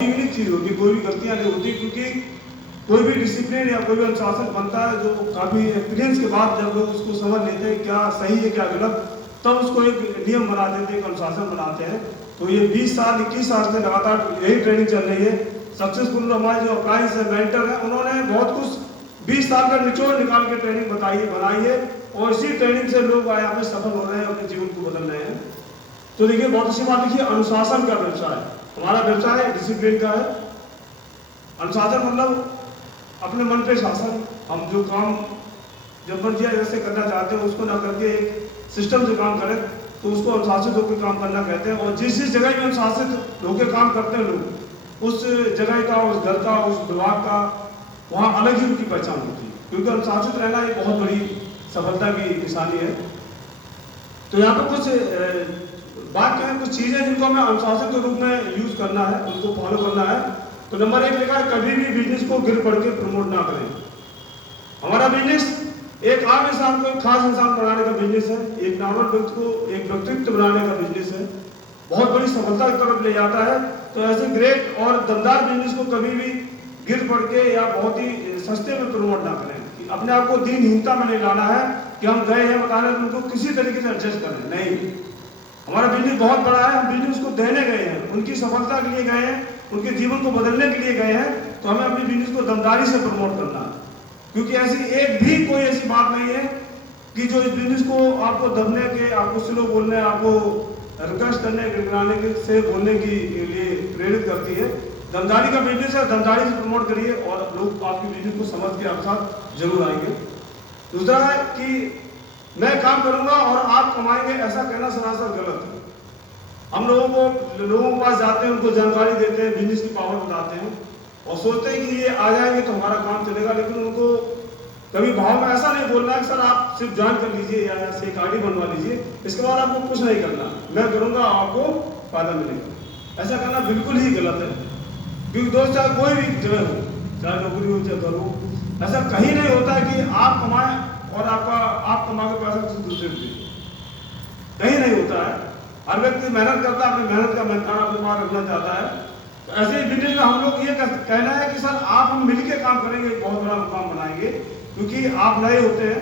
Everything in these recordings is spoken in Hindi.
यूनिक चीज होती है, कोई भी गलतियां नहीं होती, क्योंकि कोई भी डिसिप्लिन या कोई भी अनुशासन बनता है जो काफी एक्सपीरियंस के बाद जब लोग उसको समझ लेते हैं क्या सही है क्या गलत, तब उसको एक नियम बना देते हैं, एक अनुशासन बनाते हैं। तो ये 20 साल 21 साल से लगातार यही ट्रेनिंग चल रही है। सक्सेसफुल हमारे जो अपलाइंस है, मेंटर है, उन्होंने बहुत कुछ 20 साल का निचोड़ निकाल के ट्रेनिंग बनाई है और इसी ट्रेनिंग से लोग यहाँ पे सफल हो रहे हैं, अपने जीवन को बदल रहे हैं। तो देखिए बहुत अच्छी बात देखिए, अनुशासन का व्यवसाय, हमारा व्यवसाय डिसिप्लिन का है। अनुशासन मतलब अपने मन पे शासन, हम जो काम जब मर्जी जैसे करना चाहते हैं उसको ना करके एक सिस्टम से काम करें, तो उसको अनुशासित होकर काम करना कहते हैं। और जिस जिस जगह में अनुशासित होकर काम करते हैं लोग, उस जगह का, उस घर का, उस विभाग का, वहाँ अलग ही उनकी पहचान होती है, क्योंकि अनुशासित रहना एक बहुत बड़ी सफलता की निशानी है। तो यहाँ पर कुछ बात करें, कुछ चीजें जिनको हमें अनुशासन के रूप में यूज करना है, उनको फॉलो करना है। तो नंबर 1 लिखा है, कभी भी बिजनेस को गिर पड़ के प्रमोट ना करें। हमारा बिजनेस एक आम इंसान को एक खास इंसान बनाने का बिजनेस है, एक नॉर्मल व्यक्ति को एक व्यक्तित्व बनाने का बिजनेस है, बहुत बड़ी सफलता की तरफ ले जाता है। तो ऐसे ग्रेट और दमदार बिजनेस को कभी भी गिर पड़ के या बहुत ही सस्ते में प्रमोट ना करें। कि अपने आप को दीनहीनता में नहीं लाना है कि हम गए हैं बताने, उनको किसी तरीके से एडजस्ट करें, नहीं। हमारा बिजनेस बहुत बड़ा है, हम बिजनेस को देने गए हैं, उनकी सफलता के लिए गए हैं, उनके जीवन को बदलने के लिए गए हैं। तो हमें अपने बिजनेस को दमदारी से प्रमोट करना है, क्योंकि ऐसी एक भी कोई ऐसी बात नहीं है कि जो इस बिजनेस को आपको दबने के, आपको स्लो बोलने, आपको रिक्वेस्ट करने, गिड़गिड़ाने के से बोलने के लिए प्रेरित करती है। दमदारी का बिजनेस है, दमदारी से प्रमोट करिए और लोग आपके बिजनेस को समझ के आपके साथ जरूर आएंगे। दूसरा है कि मैं काम करूंगा और आप कमाएंगे, ऐसा कहना सरासर गलत है। हम लोगों के पास जाते हैं, उनको जानकारी देते हैं, बिजनेस की पावर बताते हैं और सोचते हैं कि ये आ जाएंगे तो हमारा काम चलेगा, लेकिन उनको कभी भाव में ऐसा नहीं बोलना है कि सर आप सिर्फ ज्वाइन कर लीजिए या ऐसे एक आईडी बनवा लीजिए, इसके बाद आपको कुछ नहीं करना, मैं करूंगा आपको फायदा मिलेगा। ऐसा करना बिल्कुल ही गलत है, क्योंकि दोस्त चाहे कोई भी जगह हो, चाहे नौकरी हो चाहे घर हो, ऐसा कहीं नहीं होता है कि आप कमाएं और आप कमा के पैसा किसी दूसरे को दीजिए, कहीं नहीं होता है। हर व्यक्ति मेहनत करता है, अपनी मेहनत का मैदान अपने पास रखना चाहता है। तो ऐसे ही बिजनेस में हम लोग ये कहना है कि सर आप हम मिलकर काम करेंगे, बहुत बड़ा मुकाम बनाएंगे, क्योंकि आप नए होते हैं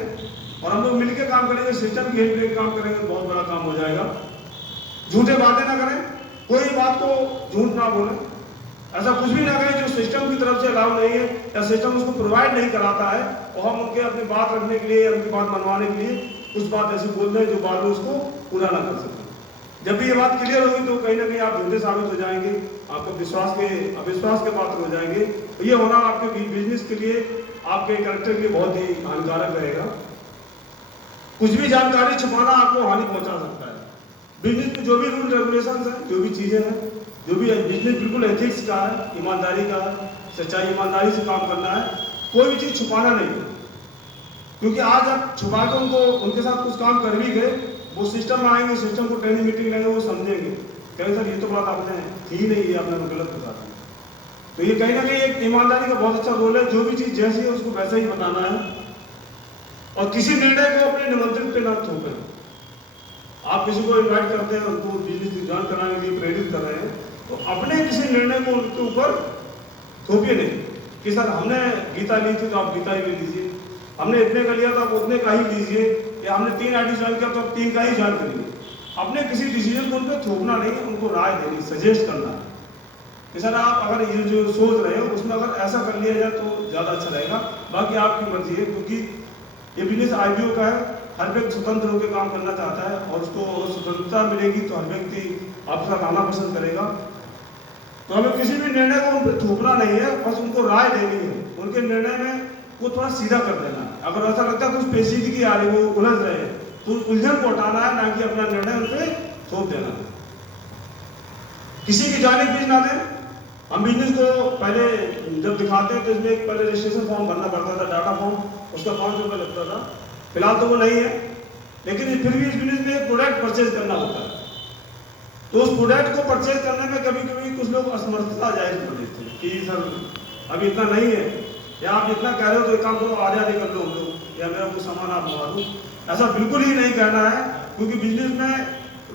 और हम लोग मिलकर काम करेंगे, सिस्टम की हेल्प लेकर काम करेंगे, बहुत बड़ा काम हो जाएगा। झूठे बातें ना करें, कोई बात को झूठ ना बोलें, ऐसा कुछ भी ना करें जो सिस्टम की तरफ से अलाउ नहीं है या सिस्टम उसको प्रोवाइड नहीं कराता है, और हम उनके अपनी बात रखने के लिए या उनकी बात मनवाने के लिए कुछ बात ऐसी बोल रहे हैं जो बाद में उसको पूरा ना कर सकें। जब भी ये बात क्लियर होगी तो कहीं ना कहीं आप झूठे साबित हो जाएंगे, आपको अविश्वास के पात्र हो जाएंगे। तो ये होना आपके बिजनेस के लिए, आपके कैरेक्टर के लिए बहुत ही हानिकारक रहेगा। कुछ भी जानकारी छुपाना आपको हानि पहुंचा सकता है। बिजनेस में जो भी रूल रेगुलेशन है, जो भी चीजें हैं, जो भी बिजनेस बिल्कुल एथिक्स का है, ईमानदारी का, सच्चाई ईमानदारी से काम करना है, कोई भी चीज छुपाना नहीं है। क्योंकि आज आप छुपा के उनके साथ कुछ काम कर भी गए, वो सिस्टम में आएंगे, सिस्टम को ट्रेनिंग मीटिंग लेंगे, वो समझेंगे कहें सर ये तो बात आपने थी नहीं, ये आपने गलत बता दी। तो ये कहीं ना कहीं एक ईमानदारी का बहुत अच्छा रोल है, जो भी चीज जैसी है उसको वैसा ही बताना है और किसी निर्णय को अपने निमंत्रित पे ना थोपें। आप किसी को इन्वाइट करते हैं, उनको बिजनेस ज्वाइन कराने के लिए प्रेरित कर रहे हैं, तो अपने किसी निर्णय को उनके ऊपर थोपिए नहीं कि सर हमने गीता ली थी तो आप गीता ही ले लीजिए, हमने इतने का लिया था आप उतने का ही लीजिए, या हमने 3 आईडी ज्वाइन किया तो आप 3 का ही ज्वाइन करिए। अपने किसी डिसीजन को उन पर थोपना नहीं, उनको राय देनी, सजेस्ट करना है कि सर आप अगर ये जो सोच रहे हो उसमें अगर ऐसा कर लिया जाए तो ज़्यादा अच्छा रहेगा, बाकी आपकी मर्जी है। क्योंकि ये बिजनेस IPO का है, हर व्यक्ति स्वतंत्र होकर काम करना चाहता है और उसको स्वतंत्रता मिलेगी तो हर व्यक्ति आपके साथ आना पसंद करेगा। तो हमें किसी भी निर्णय को उन पर थोपना नहीं है, बस उनको राय देनी है, उनके निर्णय में वो थोड़ा सीधा कर देना है। अगर ऐसा लगता है कुछ पेचीदगी आ रही है, वो उलझ रहे हैं, तो उलझन को हटाना है, ना कि अपना निर्णय उन पर थोप देना है। किसी की जानी फीस ना दें। हम बिजनेस को पहले जब दिखाते हैं तो इसमें एक पहले रजिस्ट्रेशन फॉर्म भरना पड़ता था, डाटा फॉर्म, उसका 500 रुपये लगता था। फिलहाल तो वो नहीं है, लेकिन फिर भी इस बिजनेस में एक प्रोडक्ट परचेज करना होता है। तो उस प्रोडक्ट को परचेज करने में कभी कभी कुछ लोग असमर्थता जाहिर कर देते हैं कि सर अभी इतना नहीं है, या आप इतना कह रहे हो तो एक काम करो आधा नहीं कर लो हम लोग, या मेरा कुछ सामान आप मंगा दो। ऐसा बिल्कुल ही नहीं कहना है, क्योंकि बिजनेस में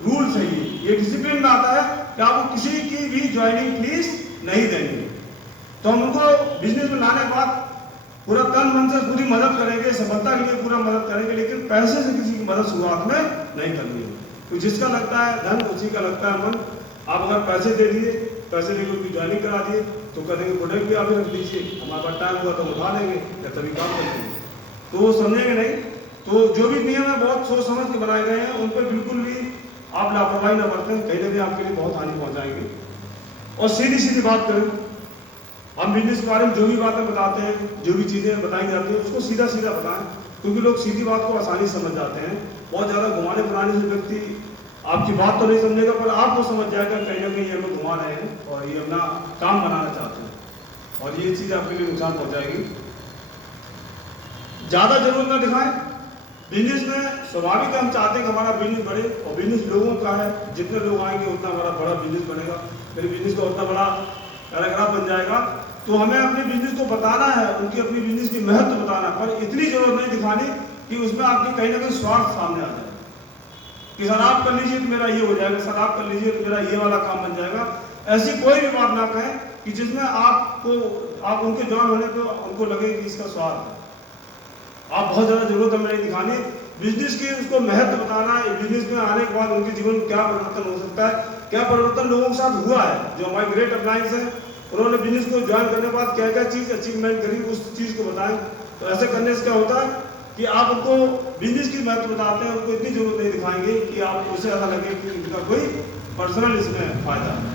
रूल्स है, ये डिसिप्लिन में आता है कि आपको किसी की भी ज्वाइनिंग फीस नहीं देंगे। तो हम उनको बिजनेस में लाने के बाद पूरा तन मन से पूरी मदद करेंगे, सफलता के लिए पूरा मदद करेंगे, लेकिन पैसे से किसी की मदद शुरुआत में नहीं करनी है। तो जिसका लगता है धन उसी का लगता है मन। आप अगर पैसे दे दिए, पैसे देकर उनकी ज्वाइनिंग करा दिए तो कहेंगे प्रोडक्ट भी आप रख दीजिए, हमारे पास टाइम हुआ तो उठा लेंगे या तभी काम कर लेंगे, तो वो समझेंगे नहीं। तो जो भी नियम है बहुत सोच समझ के बनाए गए हैं, उन पर बिल्कुल भी आप लापरवाही न बरतें, कहीं ना कहीं आपके लिए बहुत हानि पहुंचाएंगे। और सीधी सीधी बात करें, हम बिजनेस के बारे में जो भी बातें बताते हैं, जो भी चीज़ें बताई जाती हैं उसको सीधा सीधा बताएं, क्योंकि लोग सीधी बात को आसानी से समझ जाते हैं। बहुत ज़्यादा घुमाने फिराने से व्यक्ति आपकी बात तो नहीं समझेगा, पर आपको समझ जाएगा कहीं ना कहीं ये लोग घुमा रहे हैं और ये अपना काम बनाना चाहते हैं, और ये चीज़ आपके लिए नुकसान पहुंचाएगी। ज़्यादा जरूरत ना दिखाएं। बिजनेस में स्वाभाविक हम चाहते हैं कि हमारा बिजनेस बढ़े, और बिजनेस लोगों का है, जितने लोग आएंगे उतना हमारा बड़ा बिजनेस बनेगा, मेरे बिजनेस का उतना बड़ा पैराग्राफ बन जाएगा। तो हमें अपने बिजनेस को बताना है, उनकी अपनी बिजनेस की महत्व बताना, पर इतनी जरूरत नहीं दिखानी कि उसमें आपके कहीं ना कहीं स्वार्थ सामने आ जाए कि सर आप कर लीजिए तो मेरा ये हो जाएगा, सर आप कर लीजिए तो मेरा ये वाला काम बन जाएगा। ऐसी कोई भी बात ना कहें कि जिसमें आप उनके ज्वाइन होने पर उनको लगे कि इसका स्वार्थ है। आप बहुत ज़्यादा जरूरत हमें नहीं दिखानी, बिजनेस की उसको महत्व बताना है। बिजनेस में आने के बाद उनके जीवन में क्या परिवर्तन हो सकता है, क्या परिवर्तन लोगों के साथ हुआ है। जो हमारे ग्रेट अपलायंस है, उन्होंने बिजनेस को ज्वाइन करने के बाद क्या क्या चीज़ अचीवमेंट करी, उस चीज़ को बताएं। तो ऐसे करने से क्या होता है कि आप उनको बिजनेस की महत्व बताते हैं, उनको इतनी जरूरत नहीं दिखाएंगे कि आप उससे ऐसा लगे कि उनका कोई पर्सनल इसमें फायदा है।